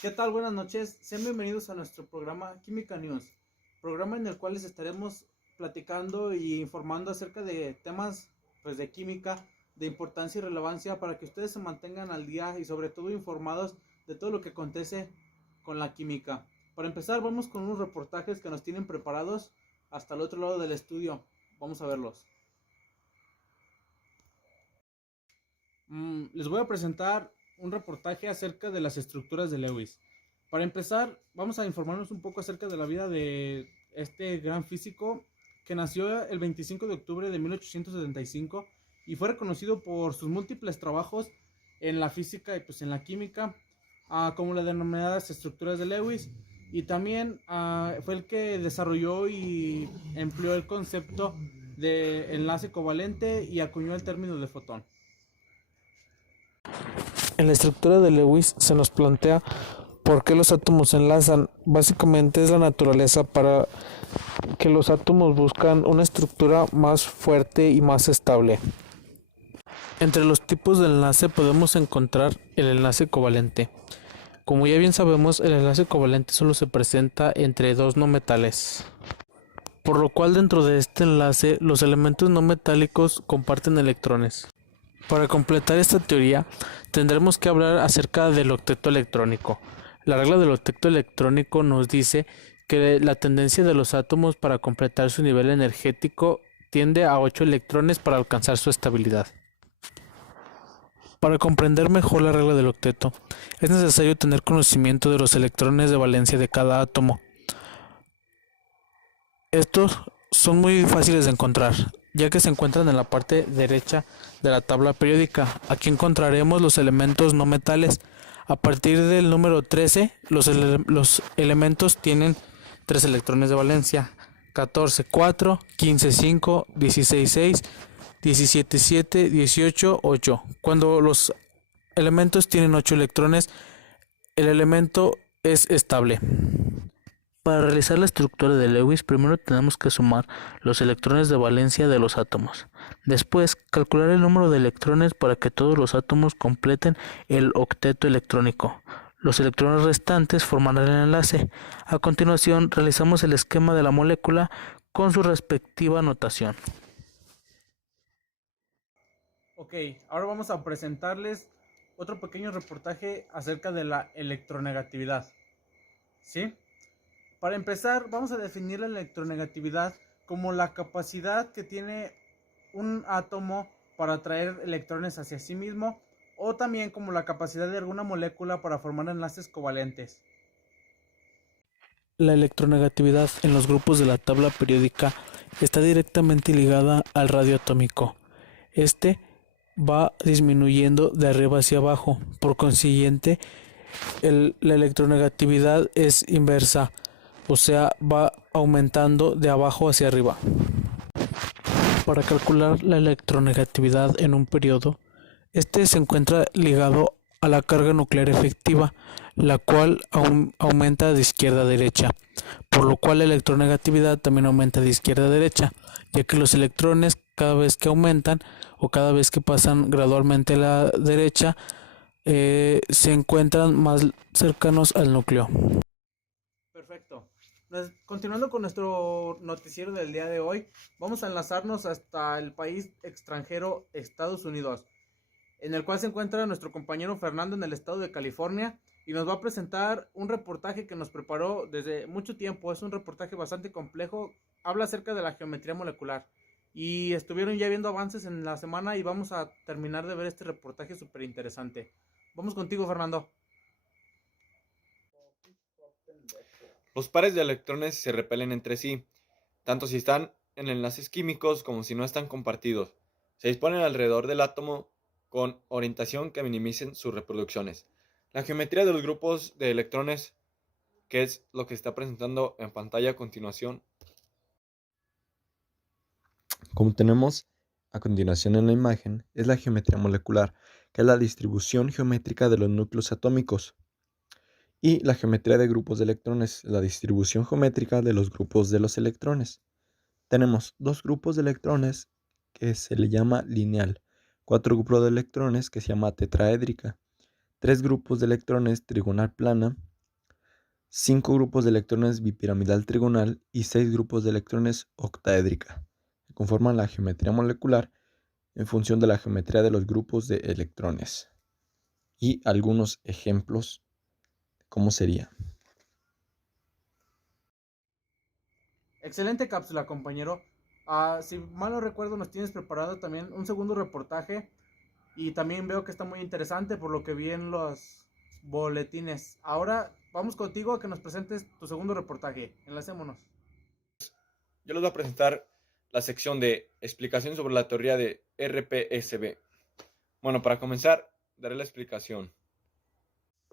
¿Qué tal? Buenas noches. Sean bienvenidos a nuestro programa Química News, programa en el cual les estaremos platicando y informando acerca de temas de química de importancia y relevancia para que ustedes se mantengan al día y sobre todo informados de todo lo que acontece con la química. Para empezar, vamos con unos reportajes que nos tienen preparados hasta el otro lado del estudio. Vamos a verlos. Les voy a presentar un reportaje acerca de las estructuras de Lewis. Para empezar, vamos a informarnos un poco acerca de la vida de este gran físico que nació el 25 de octubre de 1875 y fue reconocido por sus múltiples trabajos en la física y en la química, como las denominadas estructuras de Lewis, y también fue el que desarrolló y empleó el concepto de enlace covalente y acuñó el término de fotón. En la estructura de Lewis se nos plantea por qué los átomos se enlazan. Básicamente es la naturaleza para que los átomos buscan una estructura más fuerte y más estable. Entre los tipos de enlace podemos encontrar el enlace covalente. Como ya bien sabemos, el enlace covalente solo se presenta entre dos no metales, por lo cual dentro de este enlace los elementos no metálicos comparten electrones. Para completar esta teoría, tendremos que hablar acerca del octeto electrónico. La regla del octeto electrónico nos dice que la tendencia de los átomos para completar su nivel energético tiende a 8 electrones para alcanzar su estabilidad. Para comprender mejor la regla del octeto, es necesario tener conocimiento de los electrones de valencia de cada átomo. Estos son muy fáciles de encontrar, ya que se encuentran en la parte derecha de la tabla periódica. Aquí encontraremos los elementos no metales. A partir del número 13, los elementos tienen 3 electrones de valencia: 14, 4, 15, 5, 16, 6, 17, 7, 18, 8. Cuando los elementos tienen 8 electrones, el elemento es estable. Para realizar la estructura de Lewis, primero tenemos que sumar los electrones de valencia de los átomos. Después, calcular el número de electrones para que todos los átomos completen el octeto electrónico. Los electrones restantes formarán el enlace. A continuación, realizamos el esquema de la molécula con su respectiva notación. Ok, ahora vamos a presentarles otro pequeño reportaje acerca de la electronegatividad. ¿Sí? Para empezar, vamos a definir la electronegatividad como la capacidad que tiene un átomo para atraer electrones hacia sí mismo, o también como la capacidad de alguna molécula para formar enlaces covalentes. La electronegatividad en los grupos de la tabla periódica está directamente ligada al radio atómico. Este va disminuyendo de arriba hacia abajo. Por consiguiente, la electronegatividad es inversa, o sea, va aumentando de abajo hacia arriba. Para calcular la electronegatividad en un periodo, este se encuentra ligado a la carga nuclear efectiva, la cual aumenta de izquierda a derecha, por lo cual la electronegatividad también aumenta de izquierda a derecha, ya que los electrones cada vez que aumentan o cada vez que pasan gradualmente a la derecha, se encuentran más cercanos al núcleo. Perfecto. Continuando con nuestro noticiero del día de hoy, vamos a enlazarnos hasta el país extranjero Estados Unidos, en el cual se encuentra nuestro compañero Fernando en el estado de California y nos va a presentar un reportaje que nos preparó desde mucho tiempo. Es un reportaje bastante complejo, habla acerca de la geometría molecular y estuvieron ya viendo avances en la semana y vamos a terminar de ver este reportaje súper interesante. Vamos contigo, Fernando. Los pares de electrones se repelen entre sí, tanto si están en enlaces químicos como si no están compartidos. Se disponen alrededor del átomo con orientación que minimicen sus reproducciones. La geometría de los grupos de electrones, que es lo que está presentando en pantalla a continuación. Como tenemos a continuación en la imagen, es la geometría molecular, que es la distribución geométrica de los núcleos atómicos. Y la geometría de grupos de electrones, la distribución geométrica de los grupos de los electrones. Tenemos dos grupos de electrones que se le llama lineal, 4 grupos de electrones que se llama tetraédrica, 3 grupos de electrones trigonal plana 5 grupos de electrones bipiramidal trigonal y 6 grupos de electrones octaédrica, que conforman la geometría molecular en función de la geometría de los grupos de electrones. Y algunos ejemplos de cómo sería. Excelente cápsula, compañero. Si mal no recuerdo, nos tienes preparado también un segundo reportaje y también veo que está muy interesante por lo que vi en los boletines. Ahora vamos contigo a que nos presentes tu segundo reportaje. Enlacémonos. Yo les voy a presentar la sección de explicación sobre la teoría de RPSB. Bueno, para comenzar, daré la explicación.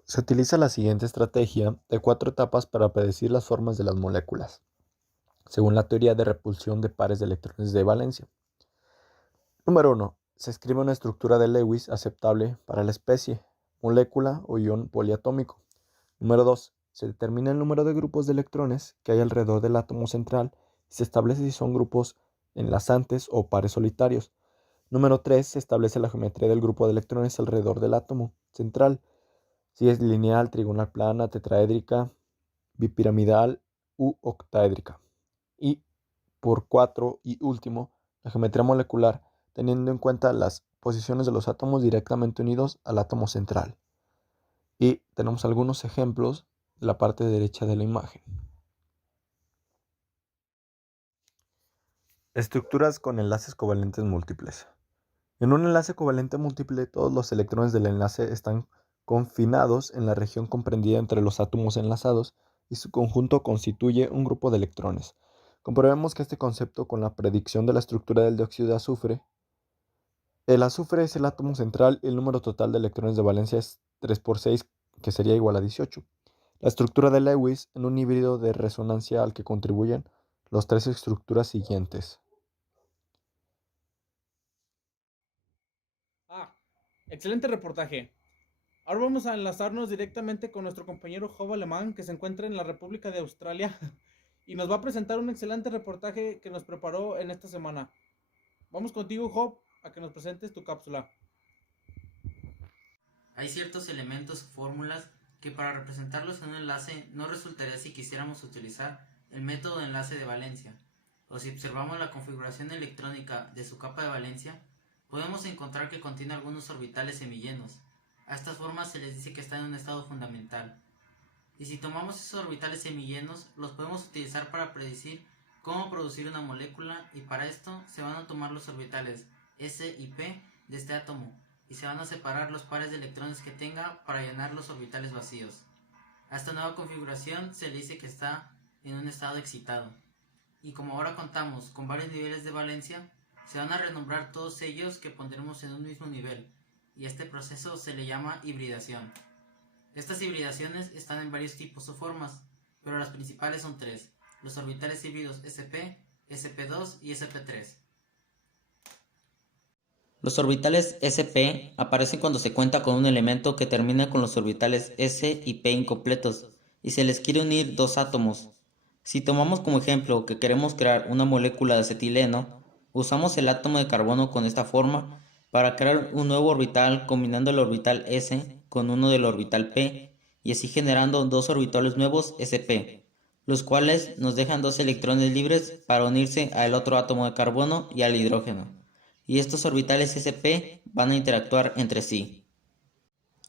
Se utiliza la siguiente estrategia de 4 etapas para predecir las formas de las moléculas, según la teoría de repulsión de pares de electrones de valencia. Número 1. Se escribe una estructura de Lewis aceptable para la especie, molécula o ion poliatómico. Número 2. Se determina el número de grupos de electrones que hay alrededor del átomo central y se establece si son grupos enlazantes o pares solitarios. Número 3. Se establece la geometría del grupo de electrones alrededor del átomo central, si es lineal, trigonal plana, tetraédrica, bipiramidal u octaédrica. Y por 4 y último, la geometría molecular, teniendo en cuenta las posiciones de los átomos directamente unidos al átomo central. Y tenemos algunos ejemplos en la parte derecha de la imagen. Estructuras con enlaces covalentes múltiples. En un enlace covalente múltiple, todos los electrones del enlace están confinados en la región comprendida entre los átomos enlazados y su conjunto constituye un grupo de electrones. Comprobemos que este concepto con la predicción de la estructura del dióxido de azufre. El azufre es el átomo central y el número total de electrones de valencia es 3 por 6, que sería igual a 18. La estructura de Lewis en un híbrido de resonancia al que contribuyen las 3 estructuras siguientes. Excelente reportaje. Ahora vamos a enlazarnos directamente con nuestro compañero Job Alemán, que se encuentra en la República de Australia y nos va a presentar un excelente reportaje que nos preparó en esta semana. Vamos contigo, Job, a que nos presentes tu cápsula. Hay ciertos elementos o fórmulas que para representarlos en un enlace no resultaría si quisiéramos utilizar el método de enlace de valencia, o si observamos la configuración electrónica de su capa de valencia, podemos encontrar que contiene algunos orbitales semillenos. A estas formas se les dice que están en un estado fundamental. Y si tomamos esos orbitales semillenos, los podemos utilizar para predecir cómo producir una molécula, y para esto se van a tomar los orbitales S y P de este átomo y se van a separar los pares de electrones que tenga para llenar los orbitales vacíos. A esta nueva configuración se le dice que está en un estado excitado. Y como ahora contamos con varios niveles de valencia, se van a renombrar todos ellos que pondremos en un mismo nivel, y este proceso se le llama hibridación. Estas hibridaciones están en varios tipos o formas, pero las principales son 3, los orbitales híbridos sp, sp2 y sp3. Los orbitales sp aparecen cuando se cuenta con un elemento que termina con los orbitales s y p incompletos, y se les quiere unir dos átomos. Si tomamos como ejemplo que queremos crear una molécula de acetileno, usamos el átomo de carbono con esta forma para crear un nuevo orbital combinando el orbital s con uno del orbital p y así generando dos orbitales nuevos sp, los cuales nos dejan dos electrones libres para unirse al otro átomo de carbono y al hidrógeno, y estos orbitales sp van a interactuar entre sí.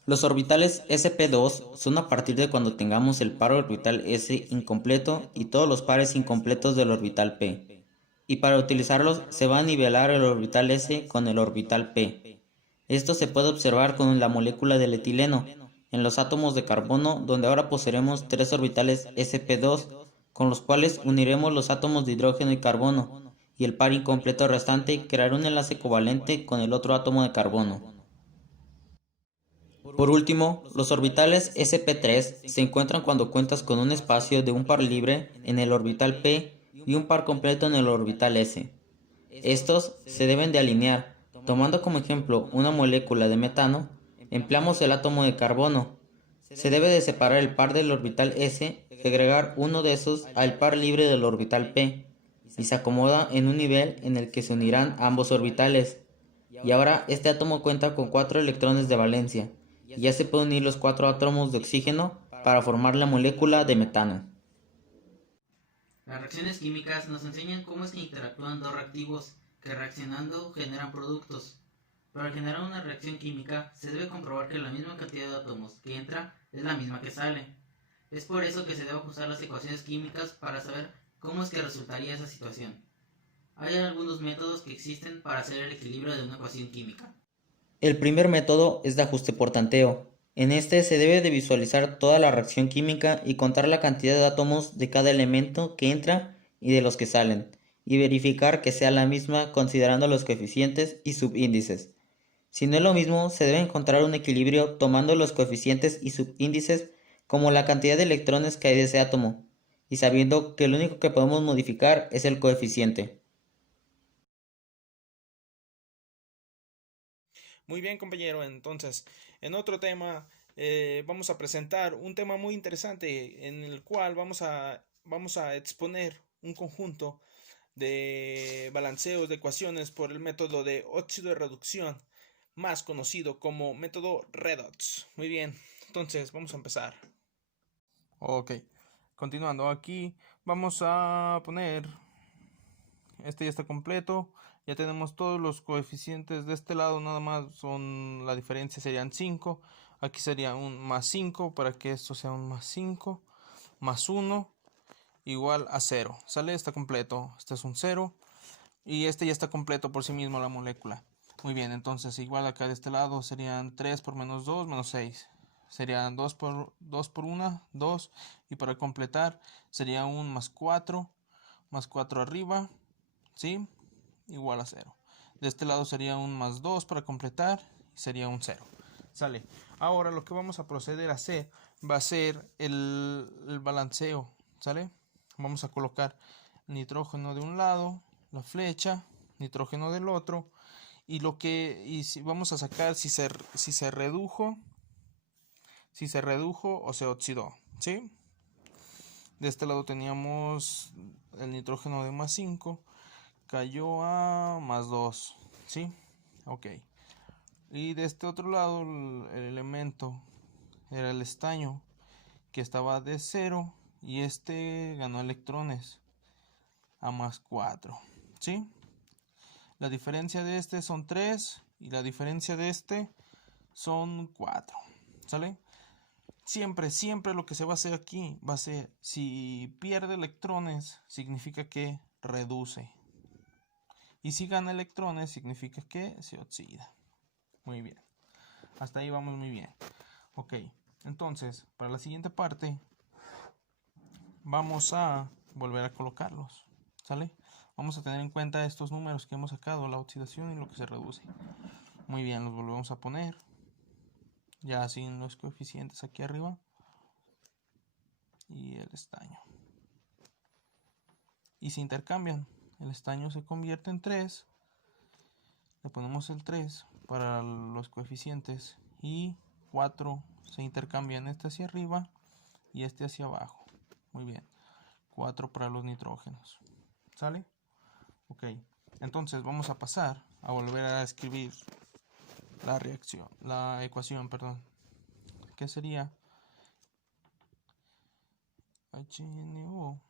Los orbitales sp2 son a partir de cuando tengamos el par orbital s incompleto y todos los pares incompletos del orbital p. Y para utilizarlos se va a nivelar el orbital s con el orbital p. Esto se puede observar con la molécula del etileno, en los átomos de carbono, donde ahora poseeremos 3 orbitales sp2, con los cuales uniremos los átomos de hidrógeno y carbono, y el par incompleto restante creará un enlace covalente con el otro átomo de carbono. Por último, los orbitales sp3 se encuentran cuando cuentas con un espacio de un par libre en el orbital p y un par completo en el orbital s. Estos se deben de alinear. Tomando como ejemplo una molécula de metano, empleamos el átomo de carbono. Se debe de separar el par del orbital s y agregar uno de esos al par libre del orbital p, y se acomoda en un nivel en el que se unirán ambos orbitales. Y ahora este átomo cuenta con 4 electrones de valencia, y ya se pueden unir los 4 átomos de oxígeno para formar la molécula de metano. Las reacciones químicas nos enseñan cómo es que interactúan dos reactivos que reaccionando generan productos. Pero al generar una reacción química se debe comprobar que la misma cantidad de átomos que entra es la misma que sale. Es por eso que se deben usar las ecuaciones químicas para saber cómo es que resultaría esa situación. Hay algunos métodos que existen para hacer el equilibrio de una ecuación química. El primer método es de ajuste por tanteo. En este se debe de visualizar toda la reacción química y contar la cantidad de átomos de cada elemento que entra y de los que salen, y verificar que sea la misma considerando los coeficientes y subíndices. Si no es lo mismo, se debe encontrar un equilibrio tomando los coeficientes y subíndices como la cantidad de electrones que hay de ese átomo, y sabiendo que lo único que podemos modificar es el coeficiente. Muy bien, compañero. Entonces, en otro tema, vamos a presentar un tema muy interesante en el cual vamos a exponer un conjunto de balanceos de ecuaciones por el método de óxido de reducción, más conocido como método redox. Muy bien, entonces vamos a empezar. Ok, continuando aquí, vamos a poner, este ya está completo. Ya tenemos todos los coeficientes de este lado, nada más son, la diferencia serían 5. Aquí sería un más 5 para que esto sea un más 5, más 1 igual a 0. ¿Sale? Está completo. Este es un 0 y este ya está completo por sí mismo la molécula. Muy bien, entonces igual acá de este lado serían 3 por menos 2, menos 6. Serían 2 por 1, 2. Y para completar sería un más 4 arriba, ¿sí? Igual a 0. De este lado sería un más 2 para completar y sería un 0. Sale. Ahora lo que vamos a proceder a hacer va a ser el balanceo. ¿Sale? Vamos a colocar nitrógeno de un lado, la flecha, nitrógeno del otro, y si vamos a sacar si se redujo o se oxidó, ¿sí? De este lado teníamos el nitrógeno de más 5, cayó a más 2, ¿sí? Ok. Y de este otro lado el elemento era el estaño, que estaba de 0, y este ganó electrones a más 4, ¿sí? La diferencia de este son 3 y la diferencia de este son 4, ¿sale? Siempre lo que se va a hacer aquí va a ser, si pierde electrones, significa que reduce. Y si gana electrones, significa que se oxida. Muy bien. Hasta ahí vamos muy bien. Ok, entonces, para la siguiente parte, vamos a volver a colocarlos, ¿sale? Vamos a tener en cuenta estos números que hemos sacado, la oxidación y lo que se reduce. Muy bien, los volvemos a poner, ya sin los coeficientes aquí arriba. Y el estaño. Y se intercambian. El estaño se convierte en 3. Le ponemos el 3 para los coeficientes. Y 4 se intercambian, este hacia arriba y este hacia abajo. Muy bien. 4 para los nitrógenos. ¿Sale? Ok. Entonces vamos a pasar a volver a escribir la ecuación, perdón. ¿Qué sería? HNO.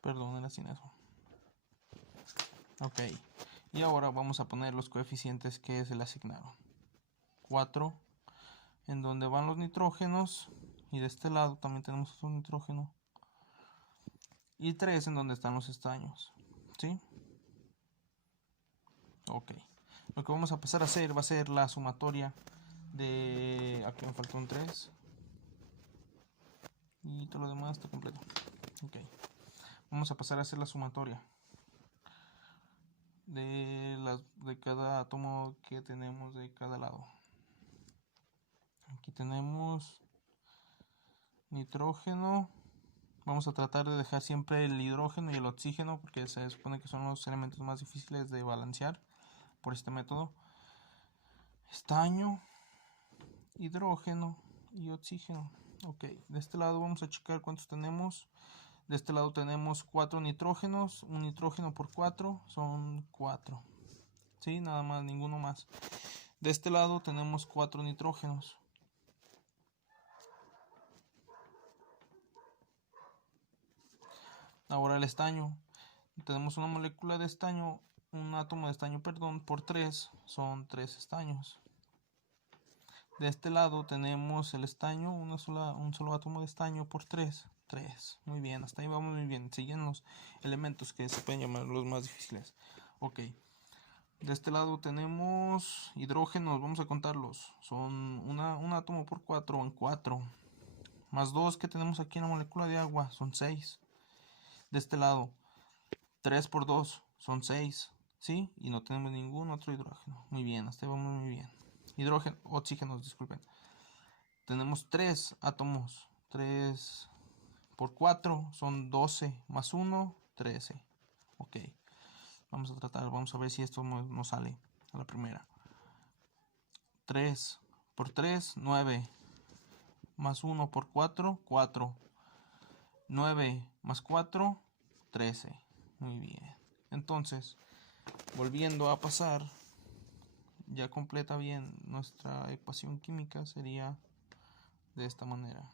Perdón, era sin eso. Ok. Y ahora vamos a poner los coeficientes que se le asignaron. 4 en donde van los nitrógenos. Y de este lado también tenemos un nitrógeno. Y 3 en donde están los estaños. ¿Sí? Ok. Lo que vamos a empezar a hacer va a ser la sumatoria de... Aquí me faltó un 3. Y todo lo demás está completo. Ok. Vamos a pasar a hacer la sumatoria de cada átomo que tenemos de cada lado. Aquí tenemos nitrógeno. Vamos a tratar de dejar siempre el hidrógeno y el oxígeno porque se supone que son los elementos más difíciles de balancear por este método. Estaño hidrógeno y oxígeno. Ok, de este lado vamos a checar cuántos tenemos. De este lado tenemos 4 nitrógenos. Un nitrógeno por 4 son 4. Sí, nada más, ninguno más. De este lado tenemos 4 nitrógenos. Ahora el estaño. Tenemos una molécula de estaño, un átomo de estaño, perdón, por 3, son 3 estaños. De este lado tenemos el estaño, un solo átomo de estaño por 3. 3. Muy bien, hasta ahí vamos muy bien. Siguen los elementos que se pueden llamar los más difíciles. Ok. De este lado tenemos hidrógenos, vamos a contarlos. Son un átomo por 4, en 4. Más 2 que tenemos aquí en la molécula de agua, son 6. De este lado, 3 por 2 son 6. ¿Sí? Y no tenemos ningún otro hidrógeno. Muy bien, hasta ahí vamos muy bien. Hidrógeno, oxígenos, disculpen. Tenemos 3 átomos. 3 por 4 son 12. Más 1, 13. Ok. Vamos a ver si esto nos sale a la primera. 3 por 3, 9. Más 1 por 4, 4. 9 más 4, 13. Muy bien. Entonces, volviendo a pasar, ya completa bien nuestra ecuación química, sería de esta manera.